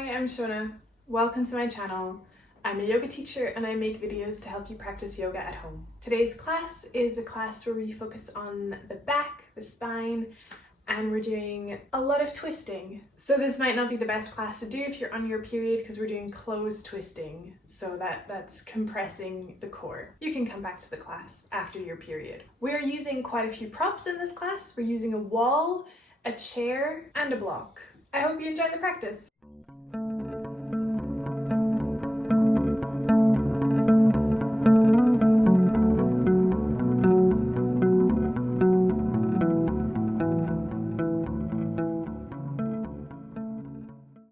Hi, I'm Shona. Welcome to my channel. I'm a yoga teacher and I make videos to help you practice yoga at home. Today's class is a class where we focus on the back, the spine, and we're doing a lot of twisting. So this might not be the best class to do if you're on your period because we're doing closed twisting. So that's compressing the core. You can come back to the class after your period. We're using quite a few props in this class. We're using a wall, a chair, and a block. I hope you enjoy the practice.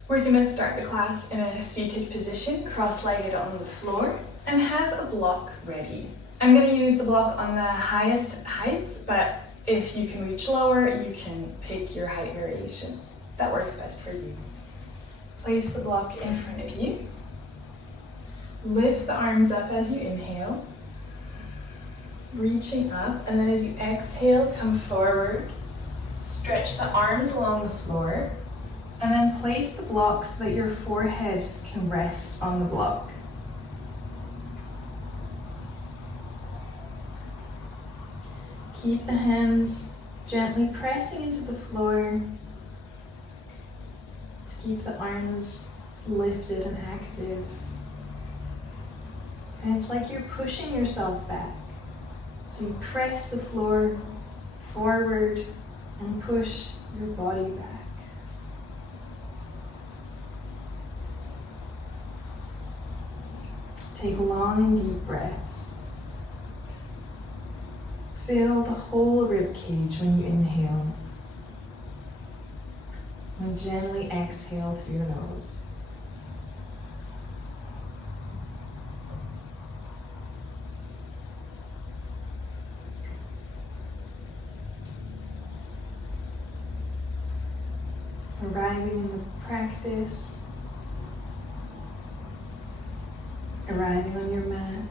We're going to start the class in a seated position, cross-legged on the floor, and have a block ready. I'm going to use the block on the highest heights, but if you can reach lower, you can pick your height variation. That works best for you. Place the block in front of you. Lift the arms up as you inhale, reaching up, and then as you exhale, come forward. Stretch the arms along the floor. And then place the block so that your forehead can rest on the block. Keep the hands gently pressing into the floor to keep the arms lifted and active. And it's like you're pushing yourself back. So you press the floor forward and push your body back. Take long and deep breaths. Fill the whole rib cage when you inhale. And gently exhale through your nose. Arriving in the practice. Arriving on your mat.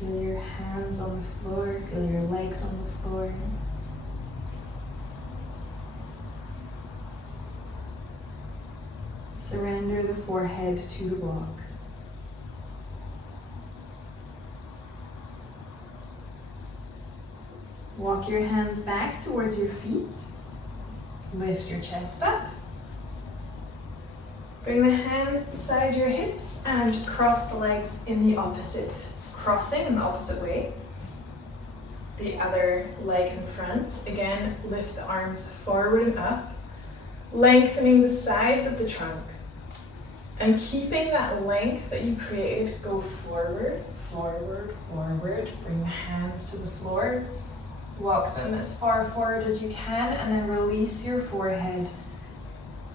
Feel your hands on the floor, feel your legs on the floor. Surrender the forehead to the block. Walk your hands back towards your feet. Lift your chest up. Bring the hands beside your hips and cross the legs in the opposite, crossing in the opposite way. The other leg in front. Again, lift the arms forward and up, lengthening the sides of the trunk. And keeping that length that you created, go forward, forward, forward. Bring the hands to the floor. Walk them as far forward as you can and then release your forehead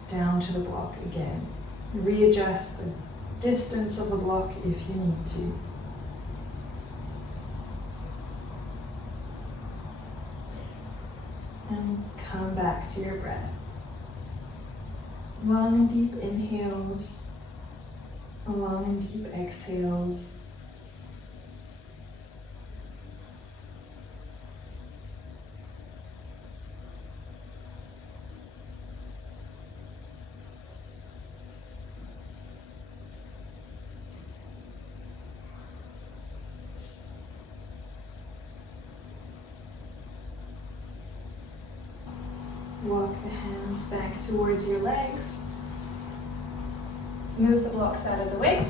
down to the block again. Readjust the distance of the block if you need to. And come back to your breath. Long and deep inhales, long and deep exhales. Walk the hands back towards your legs. Move the blocks out of the way.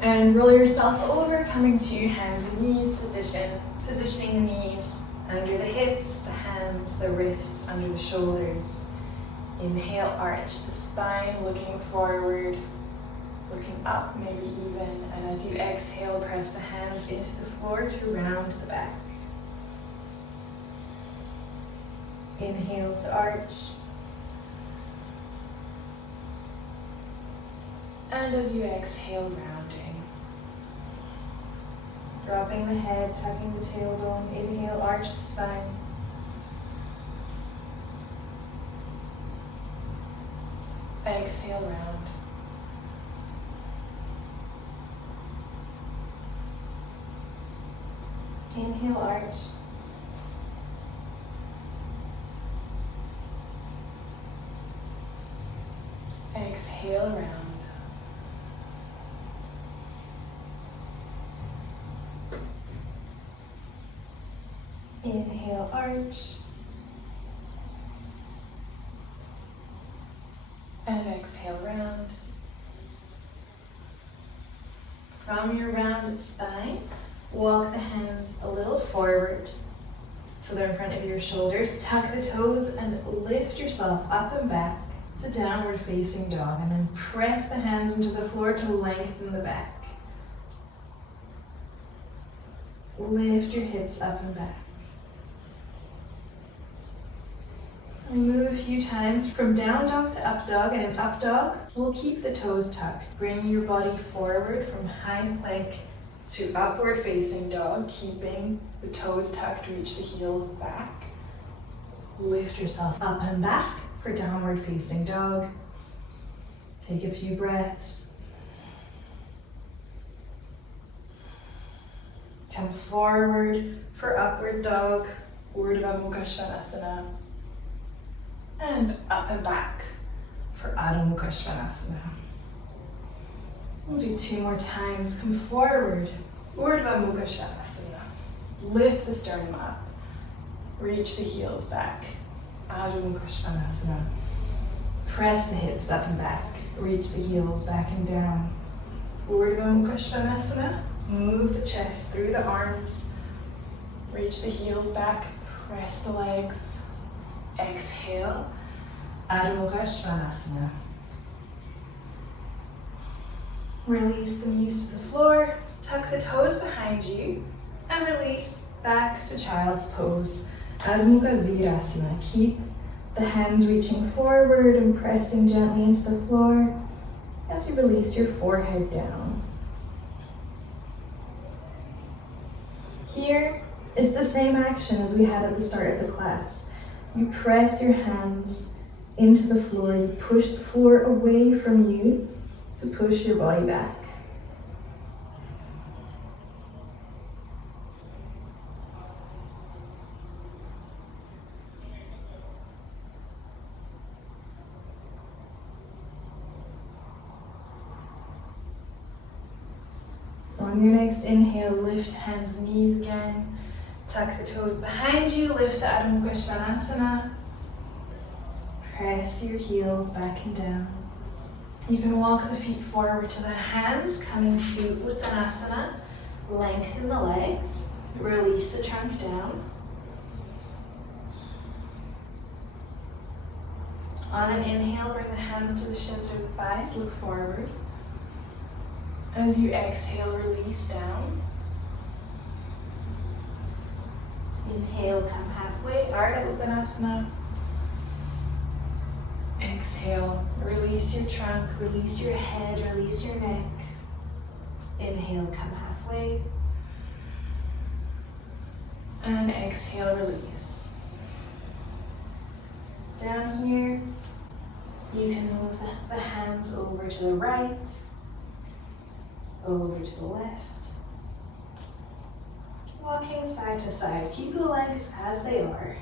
And roll yourself over, coming to hands and knees position. Positioning the knees under the hips, the hands, the wrists, under the shoulders. Inhale, arch the spine, looking forward, looking up, maybe even. And as you exhale, press the hands into the floor to round the back. Inhale to arch. And as you exhale, rounding. Dropping the head, tucking the tailbone. Inhale, arch the spine. Exhale, round. Inhale, arch. Exhale, round. Inhale, arch. And exhale, round. From your rounded spine, walk the hands a little forward so they're in front of your shoulders. Tuck the toes and lift yourself up and back to downward facing dog, and then press the hands into the floor to lengthen the back. Lift your hips up and back. And move a few times from down dog to up dog, and in up dog, we'll keep the toes tucked. Bring your body forward from high plank to upward facing dog, keeping the toes tucked, reach the heels back. Lift yourself up and back for downward facing dog. Take a few breaths. Come forward for upward dog, Urdhva Mukha Svanasana. And up and back for Adho Mukha Svanasana. We'll do 2 more times. Come forward, Urdhva Mukha Svanasana. Lift the sternum up. Reach the heels back, Adho Mukha Svanasana. Press the hips up and back. Reach the heels back and down. Urdhva Mukha Svanasana. Move the chest through the arms. Reach the heels back. Press the legs. Exhale, Adho Mukha Svanasana. Release the knees to the floor, tuck the toes behind you, and release back to child's pose, Adho Mukha Virasana. Keep the hands reaching forward and pressing gently into the floor as you release your forehead down. Here, it's the same action as we had at the start of the class. You press your hands into the floor, you push the floor away from you to push your body back. On your next inhale, lift hands and knees again. Tuck the toes behind you, lift the Adho Mukha Svanasana. Press your heels back and down. You can walk the feet forward to the hands, coming to Uttanasana. Lengthen the legs, release the trunk down. On an inhale, bring the hands to the shins or the thighs, look forward. As you exhale, release down. Inhale, come halfway, Ardha Uttanasana. Exhale, release your trunk, release your head, release your neck. Inhale, come halfway. And exhale, release. Down here, you can move the hands over to the right, over to the left. Walking side to side, keep the legs as they are.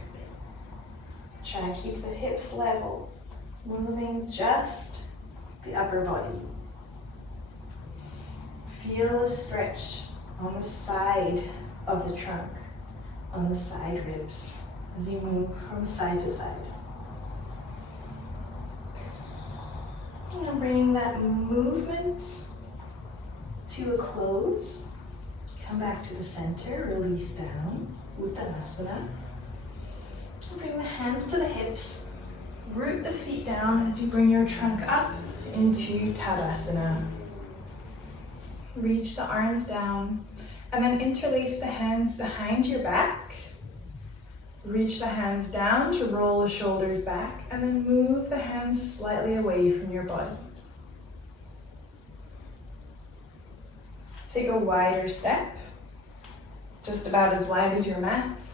Try and keep the hips level, moving just the upper body. Feel the stretch on the side of the trunk, on the side ribs, as you move from side to side. And bringing that movement to a close. Come back to the center, release down, Uttanasana. Bring the hands to the hips, root the feet down as you bring your trunk up into Tadasana. Reach the arms down, and then interlace the hands behind your back. Reach the hands down to roll the shoulders back, and then move the hands slightly away from your body. Take a wider step, just about as wide as your mat,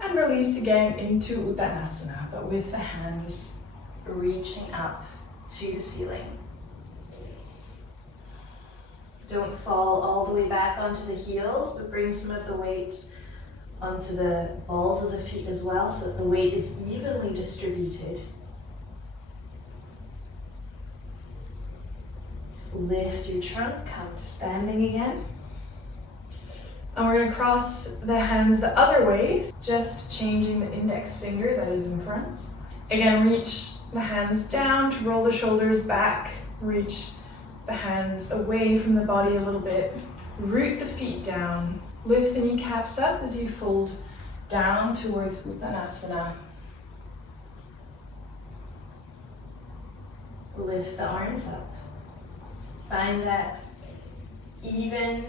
and release again into Uttanasana, but with the hands reaching up to the ceiling. Don't fall all the way back onto the heels, but bring some of the weight onto the balls of the feet as well, so that the weight is evenly distributed. Lift your trunk, come to standing again. And we're going to cross the hands the other way, just changing the index finger that is in front. Again, reach the hands down to roll the shoulders back. Reach the hands away from the body a little bit. Root the feet down. Lift the kneecaps up as you fold down towards Uttanasana. Lift the arms up. Find that even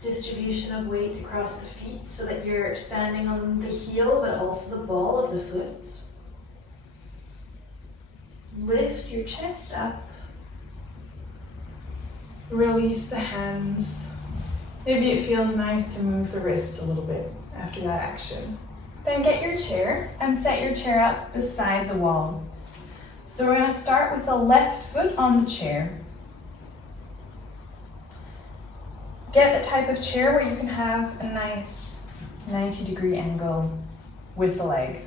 distribution of weight across the feet so that you're standing on the heel but also the ball of the foot. Lift your chest up. Release the hands. Maybe it feels nice to move the wrists a little bit after that action. Then get your chair and set your chair up beside the wall. So we're going to start with the left foot on the chair. Get the type of chair where you can have a nice 90-degree angle with the leg.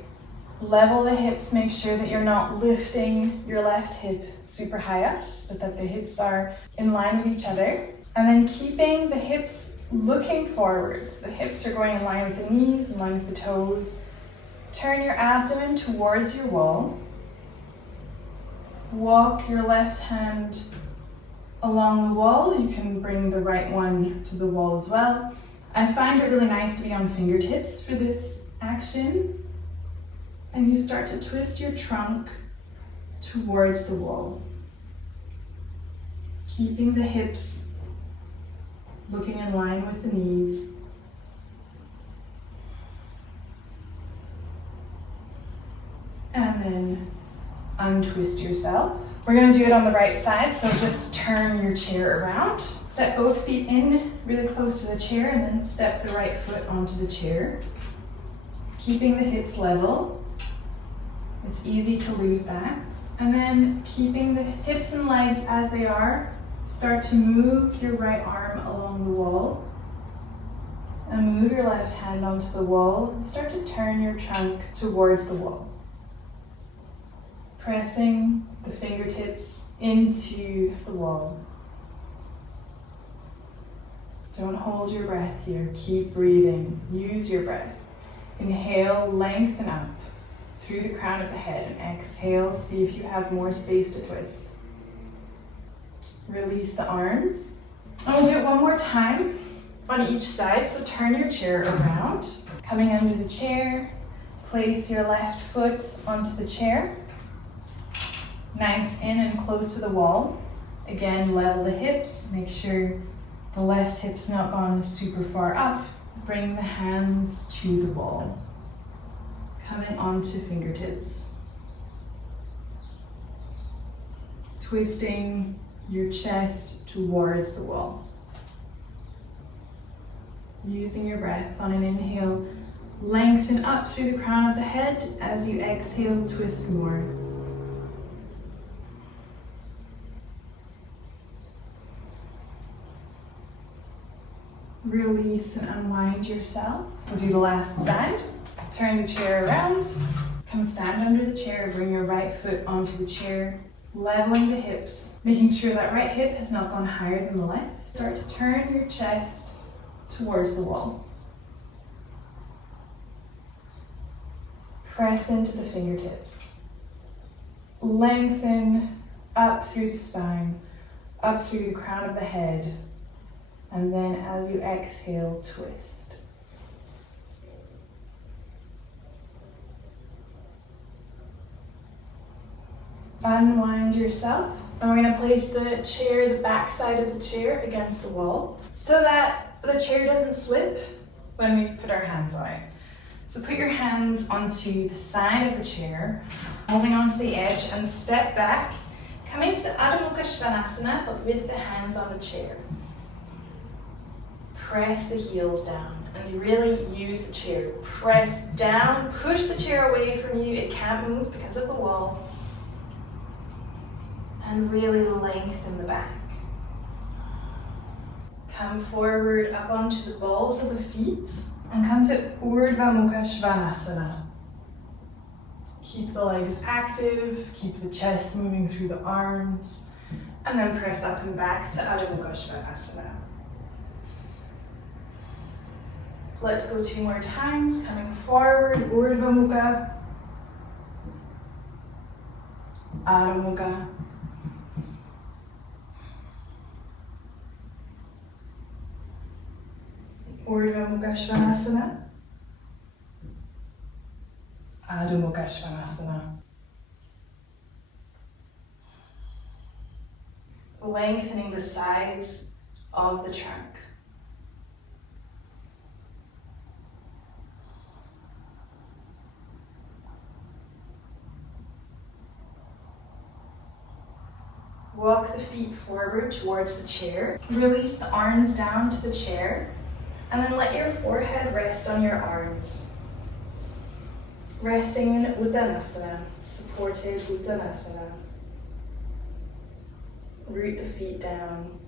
Level the hips, make sure that you're not lifting your left hip super high up, but that the hips are in line with each other. And then keeping the hips looking forwards. The hips are going in line with the knees, in line with the toes. Turn your abdomen towards your wall. Walk your left hand along the wall. You can bring the right one to the wall as well. I find it really nice to be on fingertips for this action. And you start to twist your trunk towards the wall. Keeping the hips looking in line with the knees. And then untwist yourself. We're going to do it on the right side, so just turn your chair around. Step both feet in really close to the chair and then step the right foot onto the chair. Keeping the hips level. It's easy to lose that. And then keeping the hips and legs as they are, start to move your right arm along the wall. And move your left hand onto the wall and start to turn your trunk towards the wall. Pressing the fingertips into the wall. Don't hold your breath here. Keep breathing. Use your breath. Inhale, lengthen up through the crown of the head, and exhale, see if you have more space to twist. Release the arms. And we'll do it one more time on each side. So turn your chair around. Coming under the chair, place your left foot onto the chair. Nice in and close to the wall. Again, level the hips. Make sure the left hip's not gone super far up. Bring the hands to the wall. Coming onto fingertips. Twisting your chest towards the wall. Using your breath on an inhale, lengthen up through the crown of the head. As you exhale, twist more. Release and unwind yourself. We'll do the last side. Turn the chair around. Come stand under the chair. Bring your right foot onto the chair. Leveling the hips. Making sure that right hip has not gone higher than the left. Start to turn your chest towards the wall. Press into the fingertips. Lengthen up through the spine, up through the crown of the head. And then as you exhale, twist. Unwind yourself. And we're going to place the chair, the back side of the chair against the wall so that the chair doesn't slip when we put our hands on it. So put your hands onto the side of the chair, holding onto the edge, and step back, coming to Adho Mukha Svanasana, but with the hands on the chair. Press the heels down and really use the chair. Press down, push the chair away from you. It can't move because of the wall. And really lengthen the back. Come forward up onto the balls of the feet. And come to Urdhva Mukha Svanasana. Keep the legs active, keep the chest moving through the arms, and then press up and back to Adho Mukha Svanasana. Let's go 2 more times, coming forward, Urdhva Mukha, Adho Mukha, Urdhva Mukha Svanasana, Adho Mukha Svanasana. Lengthening the sides of the trunk. Walk the feet forward towards the chair. Release the arms down to the chair, and then let your forehead rest on your arms. Resting in Uttanasana, supported Uttanasana. Root the feet down.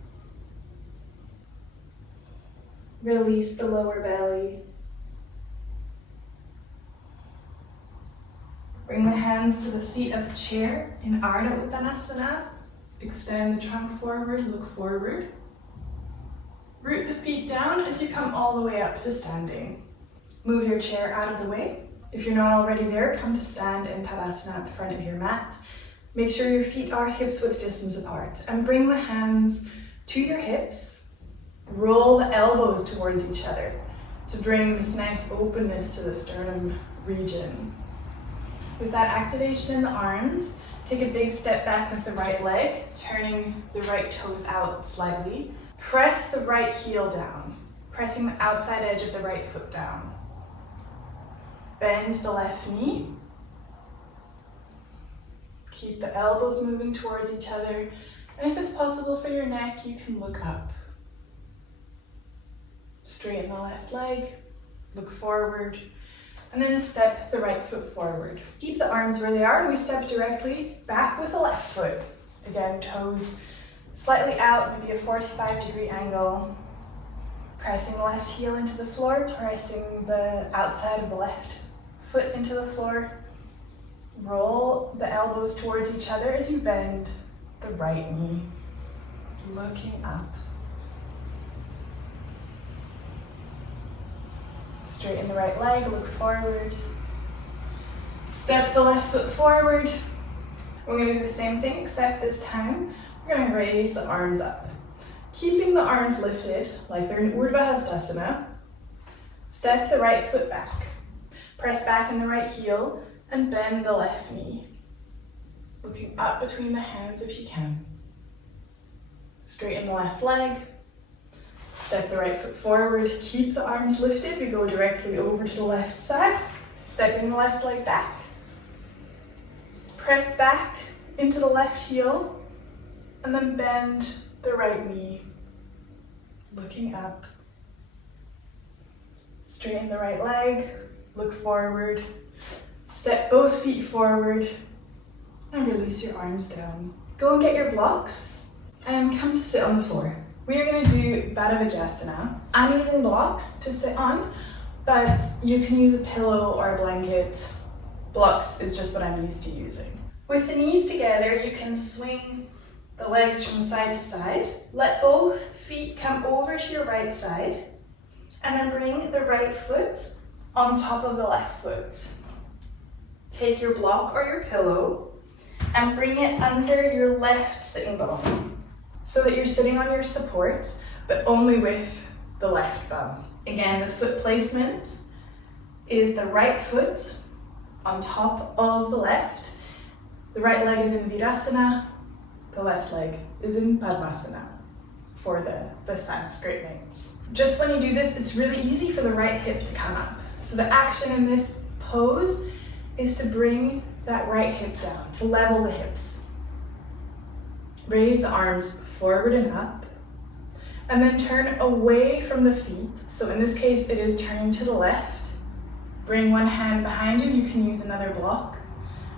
Release the lower belly. Bring the hands to the seat of the chair in Ardha Uttanasana. Extend the trunk forward, look forward. Root the feet down as you come all the way up to standing. Move your chair out of the way. If you're not already there, come to stand in Tadasana at the front of your mat. Make sure your feet are hips width distance apart and bring the hands to your hips. Roll the elbows towards each other to bring this nice openness to the sternum region. With that activation in the arms, take a big step back with the right leg, turning the right toes out slightly. Press the right heel down, pressing the outside edge of the right foot down. Bend the left knee. Keep the elbows moving towards each other. And if it's possible for your neck, you can look up. Straighten the left leg, look forward, and then step the right foot forward. Keep the arms where they are, and we step directly back with the left foot. Again, toes slightly out, maybe a 45-degree angle. Pressing the left heel into the floor, pressing the outside of the left foot into the floor. Roll the elbows towards each other as you bend the right knee, looking up. Straighten the right leg, look forward. Step the left foot forward. We're going to do the same thing, except this time we're going to raise the arms up. Keeping the arms lifted like they're in Urdhva Hastasana. Step the right foot back. Press back in the right heel and bend the left knee. Looking up between the hands if you can. Straighten the left leg. Step the right foot forward. Keep the arms lifted. We go directly over to the left side. Stepping the left leg back. Press back into the left heel and then bend the right knee. Looking up. Straighten the right leg. Look forward. Step both feet forward and release your arms down. Go and get your blocks and come to sit on the floor. We are going to do Baddha Vajrasana. I'm using blocks to sit on, but you can use a pillow or a blanket. Blocks is just what I'm used to using. With the knees together, you can swing the legs from side to side. Let both feet come over to your right side, and then bring the right foot on top of the left foot. Take your block or your pillow and bring it under your left sitting bone so that you're sitting on your support, but only with the left bum. Again, the foot placement is the right foot on top of the left. The right leg is in Virasana, the left leg is in Padmasana for the Sanskrit names. Just when you do this, it's really easy for the right hip to come up. So the action in this pose is to bring that right hip down, to level the hips. Raise the arms forward and up, and then turn away from the feet. So in this case, it is turning to the left. Bring one hand behind you. You can use another block,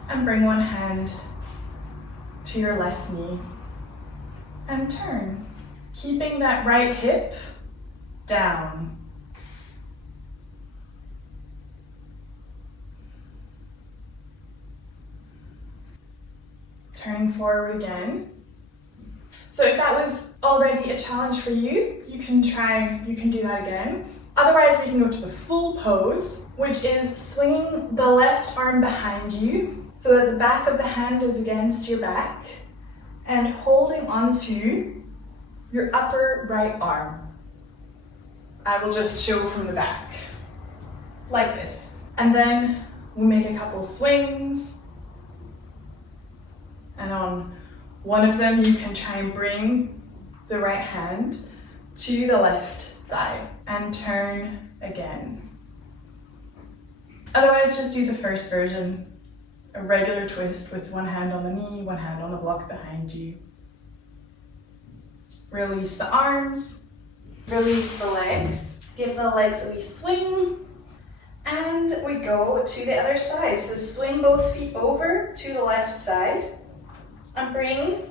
and bring one hand to your left knee, and turn. Keeping that right hip down. turning forward again. So if that was already a challenge for you, you can do that again. Otherwise, we can go to the full pose, which is swinging the left arm behind you so that the back of the hand is against your back and holding onto your upper right arm. I will just show from the back, like this. And then we'll make a couple swings. And on one of them, you can try and bring the right hand to the left thigh and turn again. Otherwise, just do the first version, a regular twist with one hand on the knee, one hand on the block behind you. Release the arms, release the legs, give the legs a wee swing, and we go to the other side. So swing both feet over to the left side and bring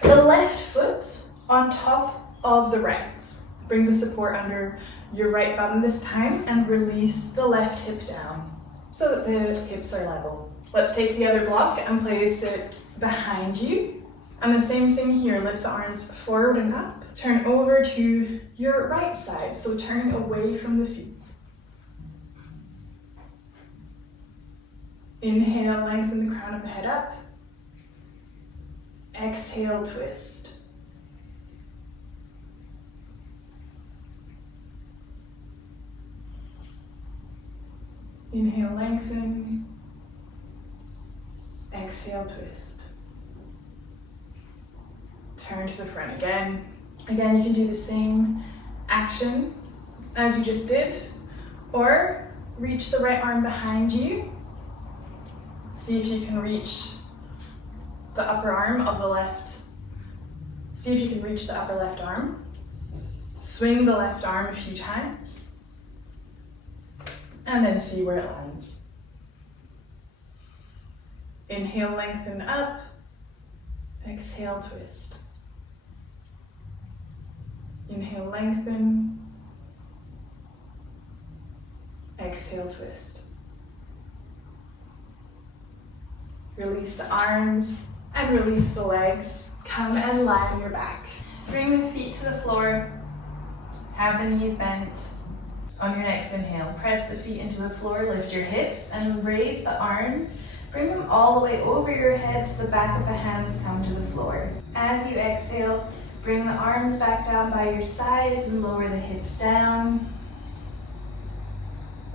the left foot on top of the right. Bring the support under your right bum this time and release the left hip down so that the hips are level. Let's take the other block and place it behind you. And the same thing here, lift the arms forward and up. Turn over to your right side, so turning away from the feet. Inhale, lengthen the crown of the head up. Exhale, twist. Inhale, lengthen. Exhale, twist. Turn to the front again. Again, you can do the same action as you just did, or reach the right arm behind you. See if you can reach the upper arm of the left. See if you can reach the upper left arm. Swing the left arm a few times, and then see where it lands. Inhale, lengthen up. Exhale, twist. Inhale, lengthen. Exhale, twist. Release the arms and release the legs. Come and lie on your back. Bring the feet to the floor. Have the knees bent. On your next inhale, press the feet into the floor, lift your hips and raise the arms. Bring them all the way over your head so the back of the hands come to the floor. As you exhale, bring the arms back down by your sides and lower the hips down.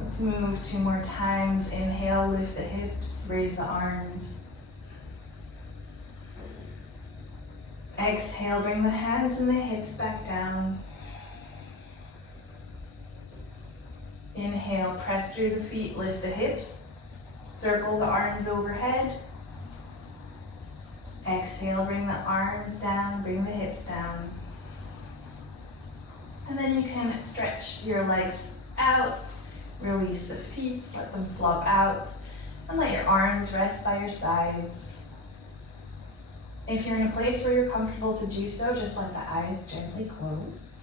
Let's move 2 more times. Inhale, lift the hips, raise the arms. Exhale, bring the hands and the hips back down. Inhale, press through the feet, lift the hips. Circle the arms overhead. Exhale, bring the arms down, bring the hips down. And then you can stretch your legs out, release the feet, let them flop out, and let your arms rest by your sides. If you're in a place where you're comfortable to do so, just let the eyes gently close.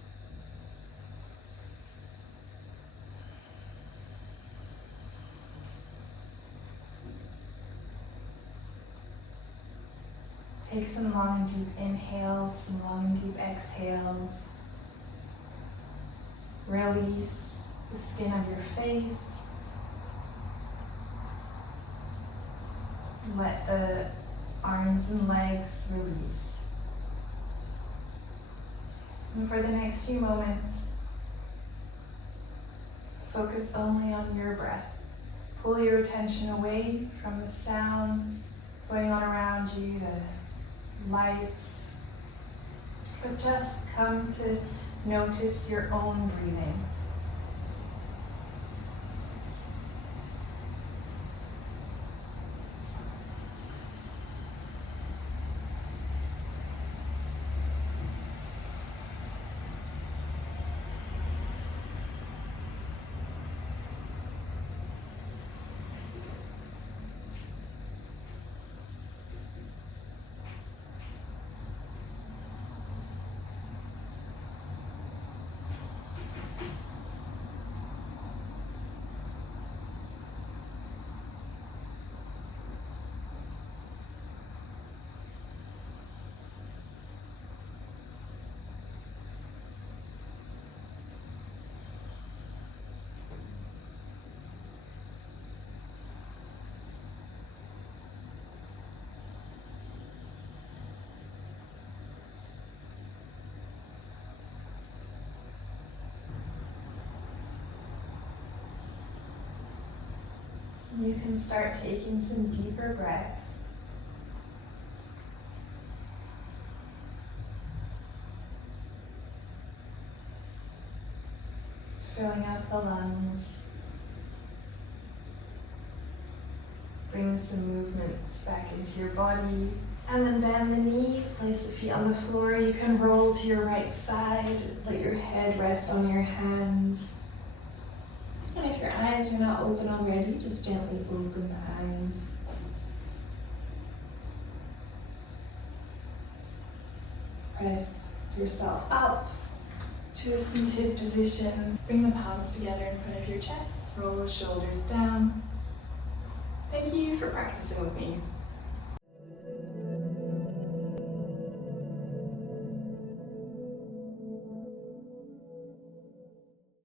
Take some long and deep inhales, some long and deep exhales. Release the skin of your face. Let the arms and legs release. And for the next few moments, focus only on your breath. Pull your attention away from the sounds going on around you, the lights, but just come to notice your own breathing. You can start taking some deeper breaths. Filling up the lungs. Bring some movements back into your body. And then bend the knees, place the feet on the floor. You can roll to your right side, let your head rest on your hands. And if your eyes are not open already, just gently open the eyes. Press yourself up to a seated position. Bring the palms together in front of your chest. Roll the shoulders down. Thank you for practicing with me.